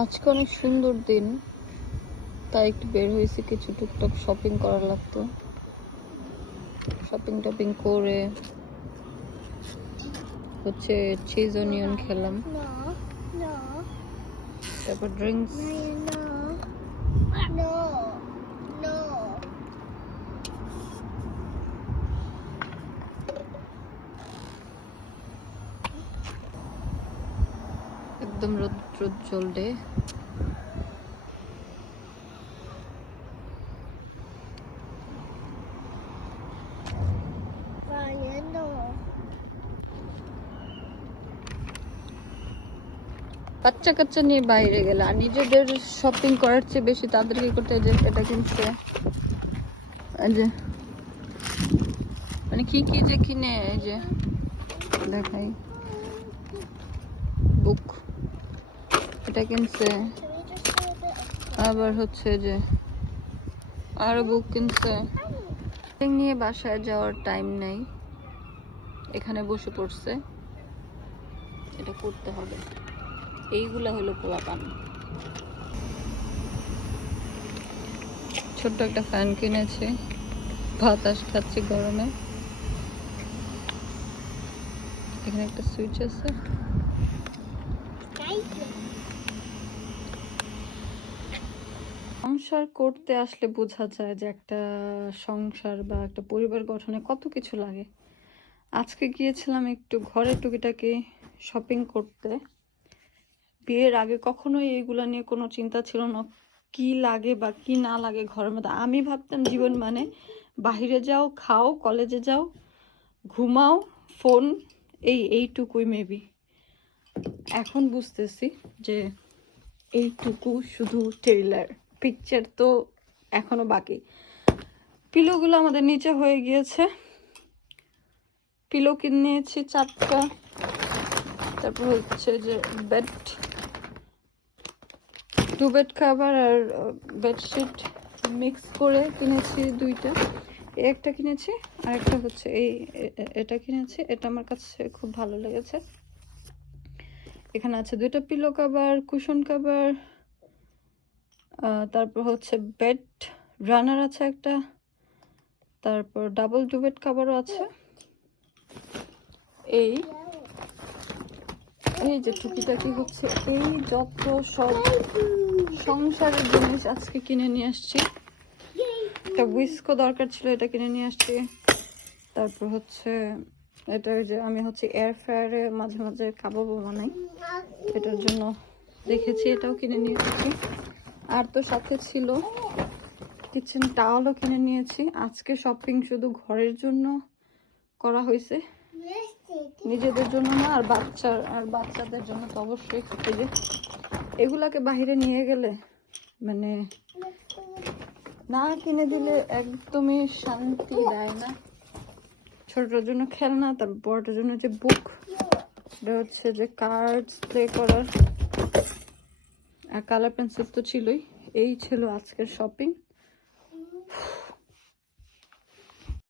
আজকে অনেক সুন্দর দিন, তাই একটু বের হয়েছে, কিছু টুকটাক শপিং করা লাগতো। শপিং টপিং করে হচ্ছে চিজ অনিয়ন খেলাম, তারপর ড্রিঙ্কস। একদম রোদ রোদ জ্বলবে। বাচ্চা কাচ্চা নিয়ে বাইরে গেলে আর নিজেদের শপিং করার চেয়ে বেশি তাদের কি করতে, যে এটা কিনছে, যে মানে কি কি যে কিনে, এই যে দেখাই, বুক এটা কিনছে, আবার হচ্ছে যে আরো বুক কিনছে। নিয়ে বাসায় যাওয়ার টাইম নেই, এখানে বসে পড়ছে, এটা করতে হবে। এইগুলা হলো পোলাপান। ছোট্ট একটা ফ্যান কিনেছি, বাতাস খাচ্ছি গরমে। এখানে একটা সুইচ আছে। সংসার করতে আসলে বোঝা যায় যে একটা সংসার বা একটা পরিবার গঠনে কত কিছু লাগে। আজকে গিয়েছিলাম একটু ঘরে টুকিটাকি শপিং করতে। বিয়ের আগে কখনোই এইগুলা নিয়ে কোনো চিন্তা ছিল না, কি লাগে বা কি না লাগে ঘরের মধ্যে। আমি ভাবতাম জীবন মানে বাহিরে যাও, খাও, কলেজে যাও, ঘুমাও, ফোন, এইটুকুই মেবি। এখন বুঝতেছি যে এইটুকু শুধু ট্রেলার, পিকচার তো এখনো বাকি। পিলোগুলো আমাদের নিচে হয়ে গিয়েছে, পিলো কিনেছি 4টা। তারপর হচ্ছে যে বেড, 2 বেড কভার আর বেডশিট মিক্স করে কিনেছি 2টা। একটা কিনেছি আর একটা হচ্ছে এটা কিনেছি। এটা আমার কাছে খুব ভালো লেগেছে। এখানে আছে 2টা পিলো কভার, কুশন কভার, তারপর হচ্ছে বেড রানার আছে একটা, তারপর ডাবল 2 বেড কভারও আছে। এই যে টুকিটাকি হচ্ছে এই যত সব সংসারের জিনিস আজকে কিনে নিয়ে আসছি। একটা হুইস্কো দরকার ছিল, এটা কিনে নিয়ে আসছি। তারপর হচ্ছে এটা যে আমি হচ্ছে এয়ার ফ্রায়ারে মাঝে মাঝে কাবাবও বানাই, এটার জন্য দেখেছি, এটাও কিনে নিয়ে আসছি। আর তো সাথে ছিল কিচেন টাওয়ালও কিনে নিয়েছি। আজকে শপিং শুধু ঘরের জন্য করা হয়েছে, নিজেদের জন্য না। আর বাচ্চাদের জন্য তো অবশ্যই। এই যে এগুলাকে বাহিরে নিয়ে গেলে মানে না কিনে দিলে একদমই শান্তি দেয় না। ছোটটার জন্য খেলনা, তারপর বড়টার জন্য যে বুক, এটা হচ্ছে যে কার্ডস প্লে করার, আর কালার পেন্সিল তো ছিলই। এই ছিল আজকের শপিং।